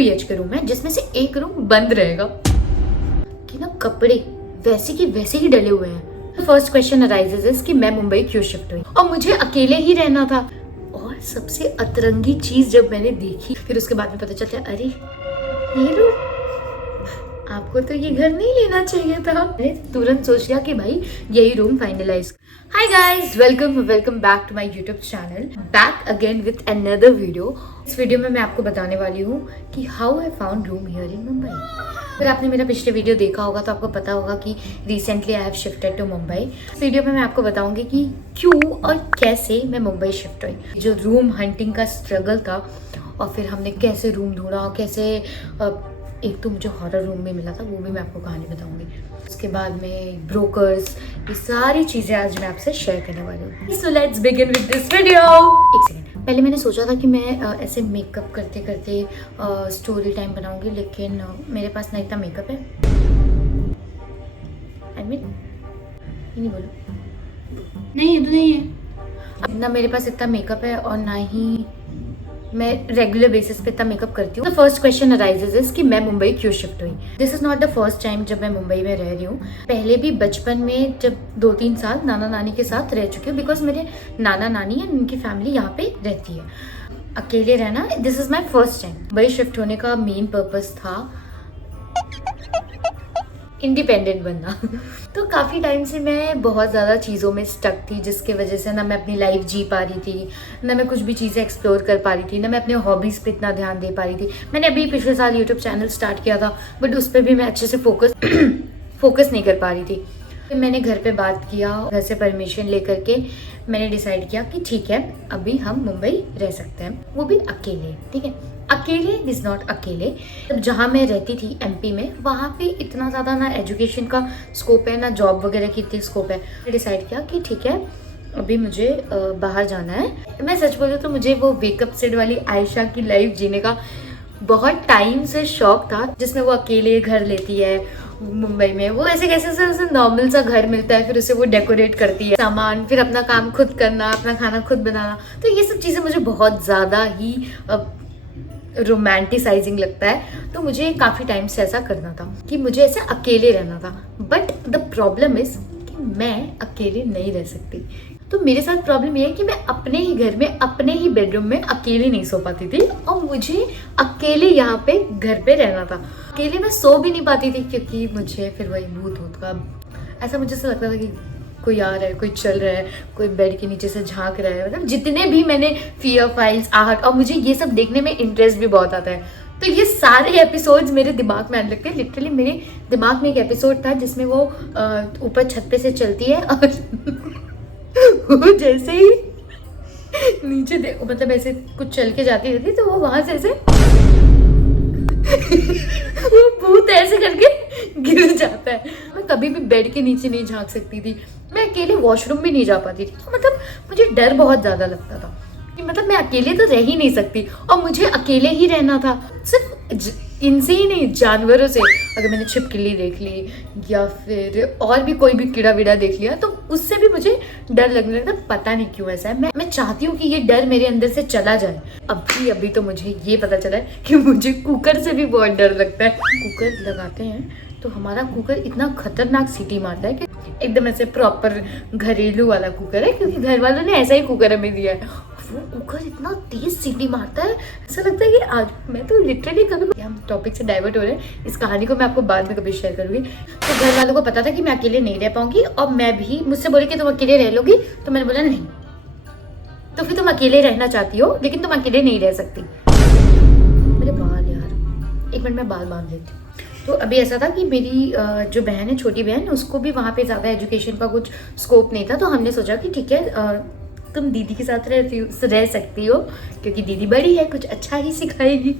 BHK room है जिसमें से एक रूम बंद रहेगा कि ना कपड़े वैसे की वैसे ही डले हुए हैं। फर्स्ट क्वेश्चन अराइजेस इज कि मैं मुंबई क्यों शिफ्ट हुई और मुझे अकेले ही रहना था। और सबसे अतरंगी चीज जब मैंने देखी फिर उसके बाद में पता चलता है अरे ये रूम आपको तो ये घर नहीं लेना चाहिए था। मैंने तुरंत सोच लिया कि भाई यही room finalise. Hi guys, welcome back to my YouTube channel, back again with another video. इस वीडियो में मैं आपको बताने वाली हूँ कि how I found room here in Mumbai. अगर आपने मेरा पिछले वीडियो देखा होगा तो आपको पता होगा कि recently I have shifted to Mumbai. इस वीडियो में मैं आपको बताऊंगी कि क्यों और कैसे मैं मुंबई शिफ्ट हुई, जो रूम हंटिंग का स्ट्रगल था और फिर हमने कैसे रूम ढूंढा, कैसे एक तो मुझे हॉरर रूम में मिला था, वो भी मैं आपको कहानी बताऊंगी। उसके बाद में ब्रोकर्स, ये सारी चीज़ें आज मैं आपसे शेयर करने वाली हूँ। So let's begin with this video. एक सेकेंड, पहले मैंने सोचा था कि मैं ऐसे मेकअप करते करते स्टोरी टाइम बनाऊंगी, लेकिन मेरे पास ना इतना मेकअप है। आई मीन नहीं बोलो, नहीं ये तो नहीं है ना, मेरे पास इतना मेकअप है और ना ही मैं रेगुलर बेसिस पे इतना मेकअप करती हूँ। फर्स्ट क्वेश्चन अराइजेस इज कि मैं मुंबई क्यों शिफ्ट हुई। This is not the first time जब मैं मुंबई में रह रही हूँ। पहले भी बचपन में जब 2-3 साल नाना नानी के साथ रह चुकी हूँ, बिकॉज मेरे नाना नानी एंड उनकी फैमिली यहाँ पे रहती है। अकेले रहना, this is my first time. Mumbai shift होने का मेन पर्पज था इंडिपेंडेंट बनना। तो काफ़ी टाइम से मैं बहुत ज़्यादा चीज़ों में स्टक थी, जिसकी वजह से ना मैं अपनी लाइफ जी पा रही थी, ना मैं कुछ भी चीज़ें एक्सप्लोर कर पा रही थी, ना मैं अपने हॉबीज़ पे इतना ध्यान दे पा रही थी। मैंने अभी पिछले साल यूट्यूब चैनल स्टार्ट किया था, बट उस पर भी मैं अच्छे से फोकस नहीं कर पा रही थी। फिर मैंने घर पे बात किया, घर से परमिशन लेकर के मैंने डिसाइड किया कि ठीक है अभी हम मुंबई रह सकते हैं, वो भी अकेले। ठीक है, अकेले इज नॉट अकेले। जब जहाँ मैं रहती थी MP में, वहाँ पे इतना ज़्यादा ना एजुकेशन का स्कोप है, ना जॉब वगैरह की इतनी स्कोप है। मैंने डिसाइड किया कि ठीक है अभी मुझे बाहर जाना है। मैं सच बोलूँ तो मुझे वो वेकअप सेट वाली आयशा की लाइफ जीने का बहुत टाइम से शौक था, जिसमें वो अकेले घर लेती है मुंबई में। वो ऐसे कैसे से उसे नॉर्मल सा घर मिलता है, फिर उसे वो डेकोरेट करती है, सामान, फिर अपना काम खुद करना, अपना खाना खुद बनाना। तो ये सब चीज़ें मुझे बहुत ज़्यादा ही रोमांटिसाइजिंग लगता है। तो मुझे काफ़ी टाइम से ऐसा करना था कि मुझे ऐसे अकेले रहना था। बट द प्रॉब्लम इज कि मैं अकेले नहीं रह सकती। तो मेरे साथ प्रॉब्लम ये है कि मैं अपने ही घर में, अपने ही बेडरूम में अकेले नहीं सो पाती थी, और मुझे अकेले यहाँ पे घर पे रहना था। अकेले मैं सो भी नहीं पाती थी, क्योंकि मुझे फिर वही भूत का ऐसा मुझे ऐसा लगता था कि कोई आ रहा है, कोई चल रहा है, कोई बेड के नीचे से झांक रहा है। मतलब जितने भी मैंने फियर फाइल्स, आहट, और मुझे ये सब देखने में इंटरेस्ट भी बहुत आता है, तो ये सारे एपिसोड्स मेरे दिमाग में आने लगते हैं। लिटरली मेरे दिमाग में एक एपिसोड था जिसमें वो ऊपर छत पे से चलती है और वो जैसे ही नीचे मतलब ऐसे कुछ चल के जाती रहती, तो वो वहां से ऐसे वो भूत ऐसे करके गिर जाता है। मैं कभी भी बेड के नीचे नहीं झांक सकती थी, मैं अकेले वॉशरूम भी नहीं जा पाती थी। तो मतलब मुझे डर बहुत ज्यादा लगता था कि मतलब मैं अकेले तो रह ही नहीं सकती, और मुझे अकेले ही रहना था। सिर्फ इनसे ही नहीं, जानवरों से, अगर मैंने छिपकली देख ली या फिर और भी कोई भी कीड़ा वीड़ा देख लिया, तो उससे भी मुझे डर लगने लगता। पता नहीं क्यों ऐसा है। मैं चाहती हूँ कि ये डर मेरे अंदर से चला जाए। अभी तो मुझे ये पता चला है कि मुझे कुकर से भी बहुत डर लगता है। कुकर लगाते हैं तो हमारा कुकर इतना खतरनाक सीटी मारता है कि एकदम ऐसे प्रॉपर घरेलू वाला कुकर है, क्योंकि घर वालों ने ऐसा ही कुकर हमें दिया है। वो कुकर इतना तेज सीटी मारता है, ऐसा लगता है कि आज मैं तो लिटरली कभी, हम टॉपिक से डाइवर्ट हो रहे हैं, इस कहानी को मैं आपको बाद में कभी शेयर करूंगी। तो घर वालों को पता था कि मैं अकेले नहीं रह पाऊंगी, और मैं भी, मुझसे बोले कि तुम अकेले रह लोगी, तो मैंने बोला नहीं। तो फिर तुम अकेले रहना चाहती हो लेकिन तुम अकेले नहीं रह सकती। मेरे बाल यार, एक मिनट में बाल बांध लेती हूँ। तो अभी ऐसा था कि मेरी जो बहन है, छोटी बहन, उसको भी वहाँ पे ज़्यादा एजुकेशन का कुछ स्कोप नहीं था। तो हमने सोचा कि ठीक है तुम दीदी के साथ रह सकती हो, क्योंकि दीदी बड़ी है, कुछ अच्छा ही सिखाएगी।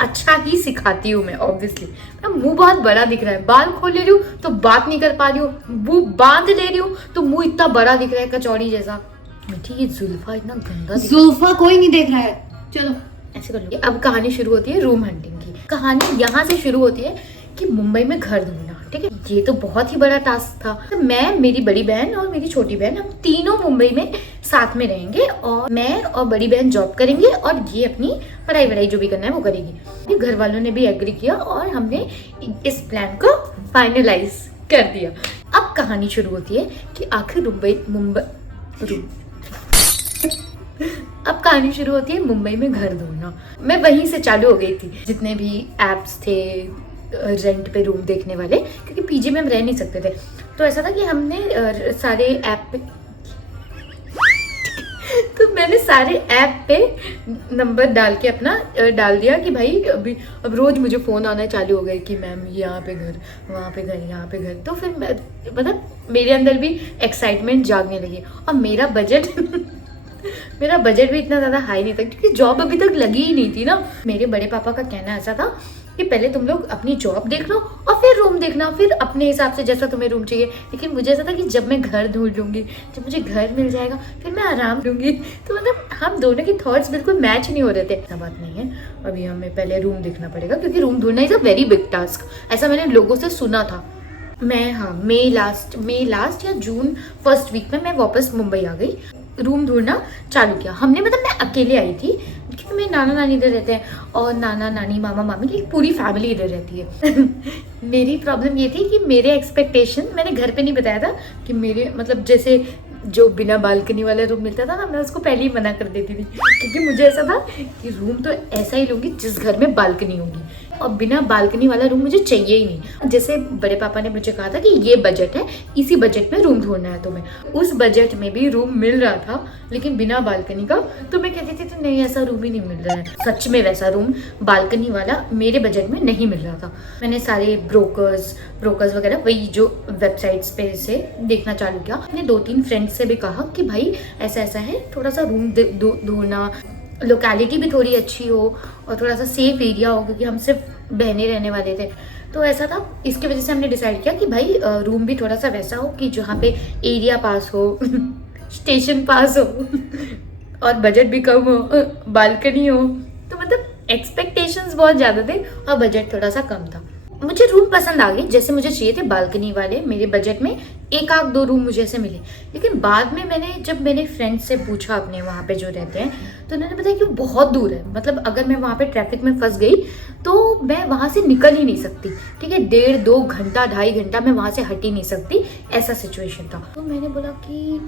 अच्छा ही सिखाती हूँ मैं, ऑब्वियसली। मुंह बहुत बड़ा दिख रहा है, बाल खोल ले रही हूँ तो बात नहीं कर पा रही हूँ, मुंह बांध ले रही हूँ तो मुंह इतना बड़ा दिख रहा है, कचौड़ी जैसा। मिठी, ये जुल्फा इतना गंदा, जुल्फा कोई नहीं देख रहा है। चलो ऐसे कर लो। अब कहानी शुरू होती है रूम हंटिंग की। कहानी यहाँ से शुरू होती है कि मुंबई में घर ढूंढना। ठीक है। ये तो बहुत ही बड़ा टास्क था। तो मैं, मेरी बड़ी बहन और मेरी छोटी बहन, हम तीनों मुंबई में साथ में रहेंगे और मैं और बड़ी बहन जॉब करेंगे और ये अपनी पढ़ाई वढ़ाई जो भी करना है वो करेगी। घर वालों ने भी एग्री किया और हमने इस प्लान को फाइनलाइज कर दिया। अब कहानी शुरू होती है कि आखिर अब कहानी शुरू होती है मुंबई में घर ढूंढना। मैं वहीं से चालू हो गई थी। जितने भी एप्स थे रेंट पे रूम देखने वाले, क्योंकि पीजी में हम रह नहीं सकते थे, तो ऐसा था कि हमने सारे ऐप पे तो मैंने सारे ऐप पे नंबर डाल के अपना डाल दिया कि भाई अभी अब रोज मुझे फ़ोन आना चालू हो गए कि मैम यहाँ पे घर, वहाँ पे घर, यहाँ पे घर। तो फिर मतलब मेरे अंदर भी एक्साइटमेंट जागने लगी। और मेरा बजट मेरा बजट भी इतना ज़्यादा हाई नहीं था क्योंकि जॉब अभी तक लगी ही नहीं थी ना। मेरे बड़े पापा का कहना ऐसा था कि पहले तुम लोग अपनी जॉब देख लो और फिर रूम देखना, फिर अपने हिसाब से जैसा तुम्हें रूम चाहिए। लेकिन मुझे ऐसा था कि जब मैं घर ढूंढ लूँगी, जब मुझे घर मिल जाएगा, फिर मैं आराम लूँगी। तो मतलब हम दोनों के थॉट्स बिल्कुल मैच नहीं हो रहे थे। ऐसा बात नहीं है, अभी हमें पहले रूम देखना पड़ेगा क्योंकि रूम ढूंढना is a very big task, ऐसा मैंने लोगों से सुना था। मैं मई लास्ट या जून फर्स्ट वीक में मैं वापस मुंबई आ गई। रूम ढूंढना चालू किया हमने। मतलब मैं अकेले आई थी क्योंकि मेरे नाना नानी इधर रहते हैं और नाना नानी मामा मामी की पूरी फैमिली इधर रहती है। मेरी प्रॉब्लम ये थी कि मेरे एक्सपेक्टेशन, मैंने घर पे नहीं बताया था कि मेरे मतलब जैसे जो बिना बालकनी वाला रूम मिलता था ना, मैं उसको पहले ही मना कर देती थी क्योंकि मुझे ऐसा था कि रूम तो ऐसा ही लूँगी जिस घर में बालकनी होगी और बिना बालकनी वाला रूम मुझे चाहिए ही नहीं। जैसे बड़े पापा ने मुझे कहा था कि ये बजट है, इसी बजट में रूम ढूंढना है तुम्हें। उस बजट में भी रूम मिल रहा था लेकिन बिना बालकनी का। तो मैं कहती थी नहीं, ऐसा रूम ही नहीं मिल रहा है। सच में वैसा रूम बालकनी वाला मेरे बजट में नहीं मिल रहा था। मैंने सारे ब्रोकर्स वगैरह वही जो वेबसाइट्स पे से देखना चालू किया। अपने 2-3 फ्रेंड्स से भी कहा कि भाई ऐसा ऐसा है, थोड़ा सा रूम ढूंढना, लोकेलिटी भी थोड़ी अच्छी हो और थोड़ा सा सेफ एरिया हो क्योंकि हम सिर्फ बहने रहने वाले थे। तो ऐसा था, इसकी वजह से हमने डिसाइड किया कि भाई रूम भी थोड़ा सा वैसा हो कि जहाँ पे एरिया पास हो, स्टेशन पास हो और बजट भी कम हो, बालकनी हो। तो मतलब एक्सपेक्टेशंस बहुत ज़्यादा थे और बजट थोड़ा सा कम था। मुझे रूम पसंद आ गए जैसे मुझे चाहिए थे, बालकनी वाले। मेरे बजट में 1-2 रूम मुझे ऐसे मिले। लेकिन बाद में जब मैंने फ्रेंड्स से पूछा अपने वहाँ पे जो रहते हैं, तो उन्होंने बताया कि वो बहुत दूर है। मतलब अगर मैं वहाँ पे ट्रैफिक में फंस गई तो मैं वहाँ से निकल ही नहीं सकती। ठीक है, 1.5-2 घंटा 2.5 घंटा मैं वहाँ से हट ही नहीं सकती, ऐसा सिचुएशन था। तो मैंने बोला कि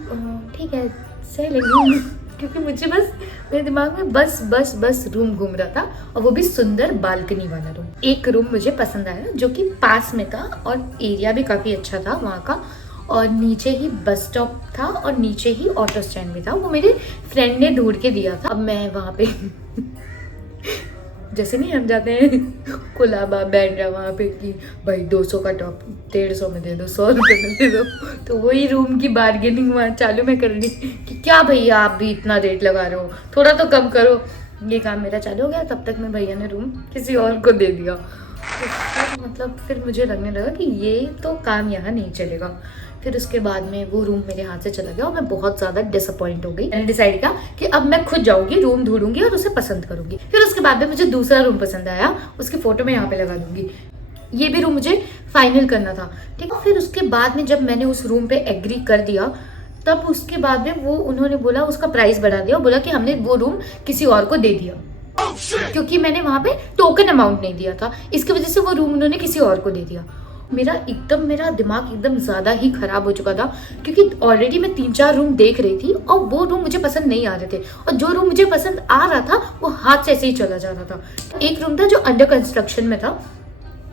ठीक है सही लगी, क्योंकि मुझे बस मेरे दिमाग में बस रूम घूम रहा था और वो भी सुंदर बालकनी वाला रूम। एक रूम मुझे पसंद आया जो कि पास में था और एरिया भी काफ़ी अच्छा था वहाँ का, और नीचे ही बस स्टॉप था और नीचे ही ऑटो स्टैंड भी था। वो मेरे फ्रेंड ने ढूंढ के दिया था। अब मैं वहाँ पे जैसे नहीं हम जाते हैं कुलाबा बैंड्रा वहाँ पे कि भाई 200 का टॉप 150 में दे दो, 100 रुपये में दे दो। तो वही रूम की बार्गेनिंग वहाँ चालू मैं कर रही कि क्या भैया आप भी इतना रेट लगा रहे हो, थोड़ा तो कम करो। ये काम मेरा चालू हो गया, तब तक में भैया ने रूम किसी और को दे दिया। तो मतलब फिर मुझे लगने लगा कि ये तो काम यहाँ नहीं चलेगा। फिर उसके बाद में वो रूम मेरे हाथ से चला गया और मैं बहुत ज़्यादा डिसअपॉइंट हो गई। मैंने डिसाइड किया कि अब मैं खुद जाऊंगी, रूम ढूंढूंगी और उसे पसंद करूंगी। फिर उसके बाद में मुझे दूसरा रूम पसंद आया, उसकी फ़ोटो मैं यहाँ पे लगा दूंगी। ये भी रूम मुझे फाइनल करना था। ठीक है, फिर उसके बाद में जब मैंने उस रूम पे एग्री कर दिया, तब उसके बाद में वो उन्होंने बोला, उसका प्राइस बढ़ा दिया, बोला कि हमने वो रूम किसी और को दे दिया क्योंकि मैंने वहाँ पे टोकन अमाउंट नहीं दिया था। इसकी वजह से वो रूम उन्होंने किसी और को दे दिया। मेरा दिमाग एकदम ज़्यादा ही ख़राब हो चुका था क्योंकि ऑलरेडी मैं 3-4 रूम देख रही थी और वो रूम मुझे पसंद नहीं आ रहे थे, और जो रूम मुझे पसंद आ रहा था वो हाथ से ऐसे ही चला जा रहा था। एक रूम था जो अंडर कंस्ट्रक्शन में था।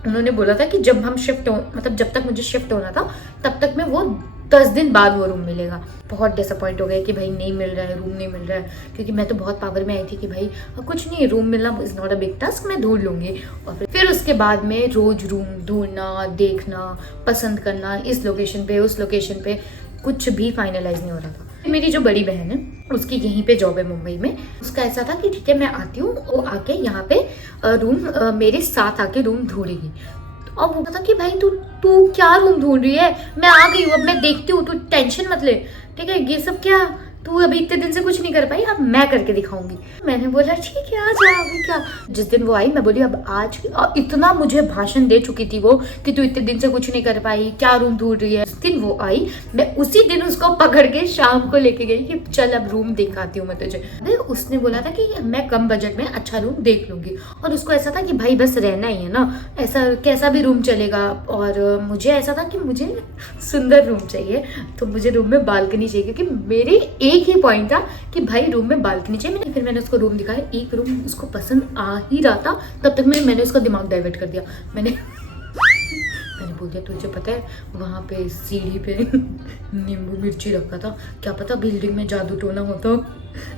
उन्होंने बोला था कि जब हम मतलब जब तक मुझे शिफ्ट होना था तब तक में वो 10 दिन बाद वो रूम मिलेगा। बहुत डिसअपॉइंट हो गए कि भाई नहीं मिल रहा है, रूम नहीं मिल रहा है, क्योंकि मैं तो बहुत पावर में आई थी कि भाई कुछ नहीं, रूम मिलना is not a big task, मैं ढूंढ लूँगी। और फिर उसके बाद में रोज़ रूम ढूंढना, देखना, पसंद करना, इस लोकेशन पे उस लोकेशन पे, कुछ भी फाइनलाइज नहीं हो रहा था। मेरी जो बड़ी बहन है उसकी यहीं पे जॉब है मुंबई में। उसका ऐसा था कि ठीक है मैं आती हूँ, वो आके यहाँ पे रूम मेरे साथ आके रूम ढूंढेगी। और वो पता कि भाई तू क्या रूम ढूंढ रही है, मैं आ गई हूँ, अब मैं देखती हूँ, तू टेंशन मत ले, ठीक है। ये सब क्या तू अभी इतने दिन से कुछ नहीं कर पाई, अब मैं करके दिखाऊंगी। मैंने बोला ठीक है आ जा, अभी क्या। जिस दिन वो आई मैं बोली अब आज, इतना मुझे भाषण दे चुकी थी वो कि तू इतने दिन से कुछ नहीं कर पाई, क्या रूम ढूंढ रही है। जिस दिन वो आई मैं उसी दिन उसको पकड़ के शाम को लेके गई कि चल अब रूम दिखाती हूँ मैं तुझे। उसने बोला था कि मैं कम बजट में अच्छा रूम देख लूंगी, और उसको ऐसा था कि भाई बस रहना ही है ना, ऐसा कैसा भी रूम चलेगा। और मुझे ऐसा था कि मुझे सुंदर रूम चाहिए, तो मुझे रूम में बालकनी चाहिए, क्योंकि मेरे एक ही पॉइंट था कि भाई रूम में बालकनी चाहिए। फिर मैंने उसको रूम दिखाया, एक रूम उसको पसंद आ ही रहा था, तब तक मैंने उसका दिमाग डाइवर्ट कर दिया। मैंने बोल दिया तुझे पता है वहाँ पे सीढ़ी पे नींबू मिर्ची रखा था, क्या पता बिल्डिंग में जादू टोना होता।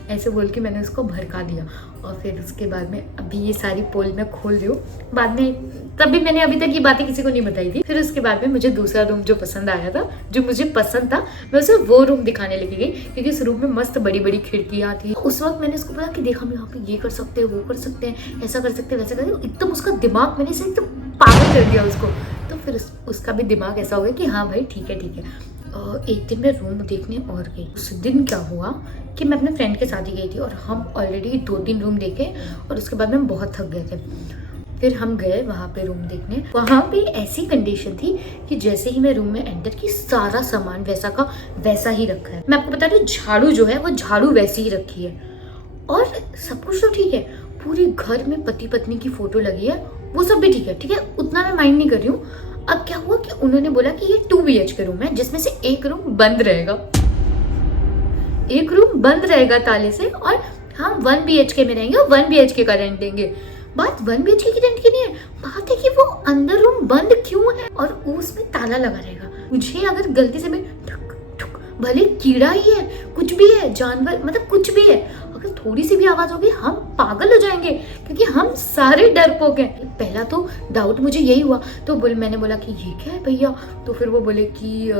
ऐसे बोल के मैंने उसको भड़का दिया। और फिर उसके बाद में अभी ये सारी पोल मैं खोल रही हूँ, बाद में तभी मैंने अभी तक ये बातें किसी को नहीं बताई थी। फिर उसके बाद में मुझे दूसरा रूम जो पसंद आया था, जो मुझे पसंद था, मैं उसे वो रूम दिखाने लेके गई, क्योंकि उस रूम में मस्त बड़ी बड़ी खिड़कियाँ थी। उस वक्त मैंने उसको बोला कि देख हम यहाँ पे ये कर सकते हैं, वो कर सकते हैं, ऐसा कर सकते हैं, वैसा कर सकते हैं। एकदम उसका दिमाग मैंने से एकदम पागल कर दिया उसको। तो फिर उसका भी दिमाग ऐसा हो गया कि हाँ भाई ठीक है ठीक है। एक दिन मैं रूम देखने और गई। उस दिन क्या हुआ कि मैं अपने फ्रेंड के साथ ही गई थी, और हम ऑलरेडी 2-3 रूम देखे, और उसके बाद में हम बहुत थक गए थे। फिर हम गए वहाँ पे रूम देखने। वहाँ पे ऐसी कंडीशन थी कि जैसे ही मैं रूम में एंटर की, सारा सामान वैसा का वैसा ही रखा है। मैं आपको बता रही हूँ, झाड़ू जो है वो झाड़ू वैसी ही रखी है, और सब कुछ तो ठीक है। पूरे घर में पति पत्नी की फोटो लगी है, वो सब भी ठीक है, उतना मैं माइंड नहीं कर रही हूँ। अब क्या हुआ कि उन्होंने बोला कि ये 2 BHK रूम है, जिसमें से एक रूम बंद रहेगा, एक रूम बंद रहेगा ताले से, और हम 1 BHK में रहेंगे और 1 BHK का रेंट देंगे। बात 1 BHK की रेंट की नहीं है, बात है कि वो अंदर रूम बंद क्यों है और उसमें ताला लगा रहेगा। मुझे अगर गलती से भी ठुक ठुक, भले कीड़ा ही है, कुछ भी है, जानवर, मतलब कुछ भी है, अगर थोड़ी सी भी आवाज होगी हम पागल हो जाएंगे, क्योंकि हम सारे डरपोक हैं। पहला तो डाउट मुझे यही हुआ। तो मैंने बोला कि ये क्या है भैया। तो फिर वो बोले कि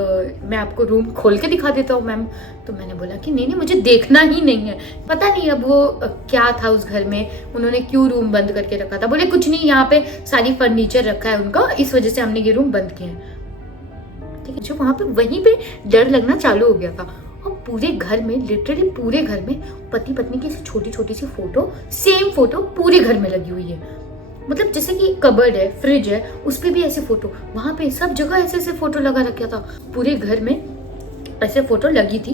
मैं आपको रूम खोल के दिखा देता हूँ मैम। तो मैंने बोला कि नहीं मुझे देखना ही नहीं है। पता नहीं अब वो क्या था उस घर में, उन्होंने क्यों रूम बंद करके रखा था। बोले कुछ नहीं, यहाँ पे सारी फर्नीचर रखा है उनका, इस वजह से हमने ये रूम बंद किया है। ठीक है, जो वहाँ पे वहीं पे डर लगना चालू हो गया था। और पूरे घर में, लिटरली पूरे घर में पति पत्नी की छोटी छोटी सी फोटो, सेम फोटो पूरे घर में लगी हुई है। मतलब जैसे कि कबर्ड है, फ्रिज है, उस पे भी ऐसे फोटो, वहां पे सब जगह ऐसे ऐसे फोटो लगा रखा था। पूरे घर में ऐसे फोटो लगी थी।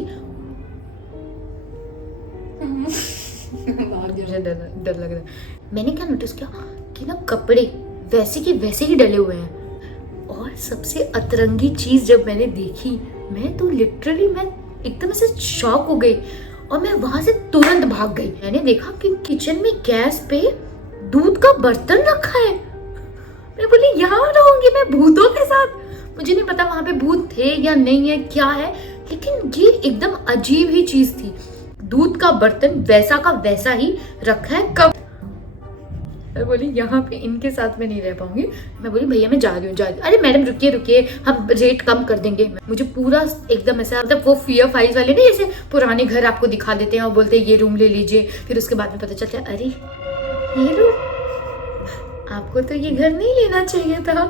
मुझे डर लग रहा है। मैंने क्या नोटिस किया कि ना कपड़े वैसे के वैसे ही डले हुए हैं। और सबसे अतरंगी चीज जब मैंने देखी, मैं तो लिटरली मैं एकदम से शॉक हो गई, और मैं वहां से तुरंत भाग गई। मैंने देखा कि किचन में गैस पे दूध का बर्तन रखा है। मैं बोली यहाँ रहूंगी मैं भूतों के साथ। मुझे नहीं पता वहां पे भूत थे या नहीं है, क्या है, लेकिन ये एकदम अजीब ही चीज थी। दूध का बर्तन वैसा का वैसा ही रखा है। कब मैं बोली यहाँ पे इनके साथ में नहीं रह पाऊंगी। मैं बोली भैया मैं जा रही हूँ। अरे मैडम रुकिए, हम रेट कम कर देंगे। मुझे पूरा एकदम ऐसा, मतलब वो फियर फाइल्स वाले नहीं, जैसे पुराने घर आपको दिखा देते हैं और बोलते हैं ये रूम ले लीजिए, फिर उसके बाद में पता चलता है अरे ये रूम, आपको तो ये घर नहीं लेना चाहिए था,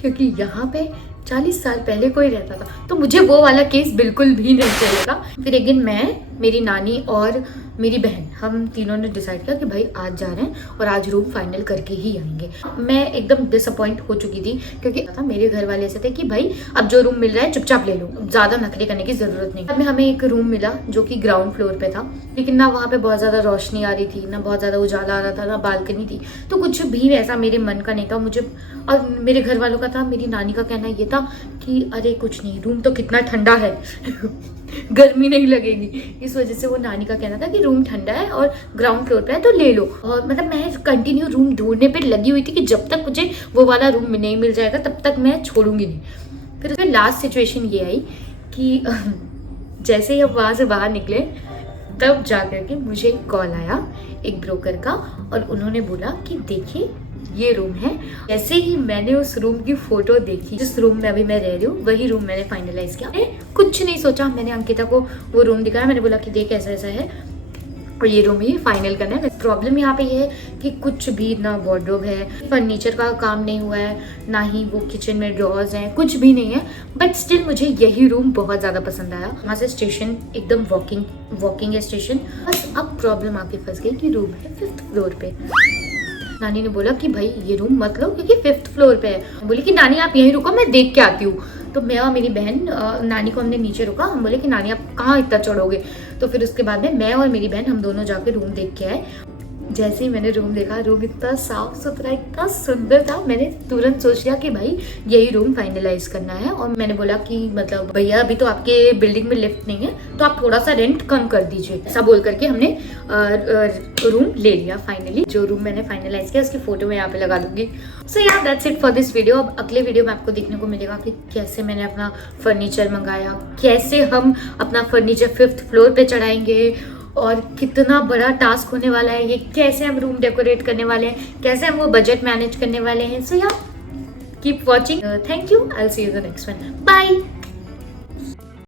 क्योंकि यहाँ पे 40 साल पहले कोई रहता था। तो मुझे वो वाला केस बिल्कुल भी नहीं चाहिए था। फिर एक दिन मैं, मेरी नानी और मेरी बहन, हम तीनों ने डिसाइड किया कि भाई आज जा रहे हैं और आज रूम फाइनल करके ही आएंगे। मैं एकदम डिसअपॉइंट हो चुकी थी, क्योंकि मेरे घर वाले ऐसे थे कि भाई अब जो रूम मिल रहा है चुपचाप ले लो, ज्यादा नखरे करने की जरूरत नहीं। बाद में हमें एक रूम मिला जो कि ग्राउंड फ्लोर पे था, लेकिन ना वहाँ पे बहुत ज्यादा रोशनी आ रही थी, ना बहुत ज्यादा उजाला आ रहा था, ना बालकनी थी, तो कुछ भी ऐसा मेरे मन का नहीं था। मुझे और मेरे घर वालों का था, मेरी नानी का कहना ये था कि अरे कुछ नहीं, रूम तो कितना ठंडा है गर्मी नहीं लगेगी। इस वजह से वो नानी का कहना था कि रूम ठंडा है और ग्राउंड फ्लोर पे है तो ले लो। और मतलब मैं कंटिन्यू रूम ढूंढने पे लगी हुई थी कि जब तक मुझे वो वाला रूम नहीं मिल जाएगा तब तक मैं छोड़ूंगी नहीं। फिर उसमें लास्ट सिचुएशन ये आई कि जैसे ही अब वहाँ से बाहर निकले, तब जा करके मुझे एक कॉल आया एक ब्रोकर का, और उन्होंने बोला कि देखिए ये रूम है। जैसे ही मैंने उस रूम की फोटो देखी, जिस रूम में अभी मैं रह रही हूँ, वही रूम मैंने फाइनलाइज किया। कुछ नहीं सोचा, मैंने अंकिता को वो रूम दिखाया। मैंने बोला कि देख ऐसा ऐसा है, और ये रूम ही फाइनल करना है। प्रॉब्लम यहाँ पे ये है कि कुछ भी ना वार्डरोब है, फर्नीचर का काम नहीं हुआ है, ना ही वो किचन में ड्रॉर्स हैं, कुछ भी नहीं है। बट स्टिल मुझे यही रूम बहुत ज़्यादा पसंद आया। वहाँ से स्टेशन एकदम वॉकिंग है स्टेशन। बस अब प्रॉब्लम आके फंस गई कि रूम है 5th फ्लोर पे। नानी ने बोला कि भाई ये रूम मत लो क्योंकि 5th फ्लोर पे है। बोली कि नानी आप यहीं रुको, मैं देख के आती हूँ। तो मैं और मेरी बहन नानी को हमने नीचे रुका। हम बोले कि नानी आप कहाँ इतना चढ़ोगे। तो फिर उसके बाद में मैं और मेरी बहन हम दोनों जाके रूम देख के आए। जैसे ही मैंने रूम देखा, रूम इतना साफ सुथरा, इतना सुंदर था, मैंने तुरंत सोच लिया कि भाई यही रूम फाइनलाइज करना है। और मैंने बोला कि मतलब भैया अभी तो आपके बिल्डिंग में लिफ्ट नहीं है तो आप थोड़ा सा रेंट कम कर दीजिए। ऐसा बोल करके हमने रूम ले लिया फाइनली। जो रूम मैंने फाइनलाइज किया उसकी फोटो मैं यहाँ पे लगा दूंगी। सो यार that's it for this video. अब अगले वीडियो में आपको देखने को मिलेगा कि कैसे मैंने अपना फर्नीचर मंगाया, कैसे हम अपना फर्नीचर 5th फ्लोर पे चढ़ाएंगे और कितना बड़ा टास्क होने वाला है ये, कैसे हम रूम डेकोरेट करने वाले हैं, कैसे हम वो बजट मैनेज करने वाले हैं। So yeah keep watching. Thank you. I will see you the next one. Bye.